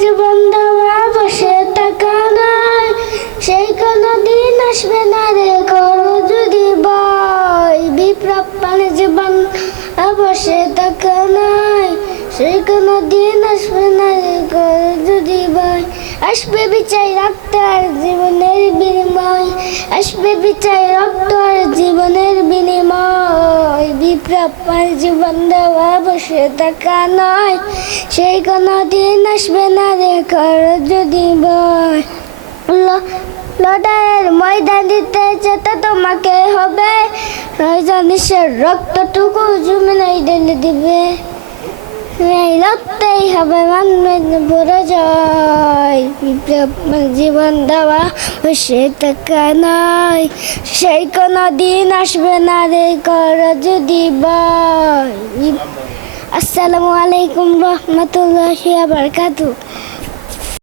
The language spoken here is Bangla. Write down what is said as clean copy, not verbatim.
জীবন দেওয়া বসে থাকা নয়, সেই কোনো দিন আসবে না রে করো যদি ভয়। বিপ্লব জীবন বসে থাকা নয়, সেই কোনো দিন আসবে না রে করো যদি ভয়। আসবে বিচার রক্ত আর জীবনের বিনিময়, আসবে বিচার রক্ত আর জীবনের বিনিময়। বিপ্লব জীবন দেওয়া বসে থাকা নয়, সেই কোনো দিন আসবে না রে করো যদি ভয়। লড়াইয়ের ময়দান দিতে যেতে তোমাকে হবে, রক্তের রক্তটুকু জমিনে ঢেলে দিবে। এই রক্তেই হবে মানবের বড় জয়। বিপ্লব জীবন দেওয়া বসে থাকা নয়, সেই কোনো দিন আসবে না রে করো যদি ভয়। আসসালামু আলাইকুম রহমতুল্লাহি ওয়া বারাকাতুহু।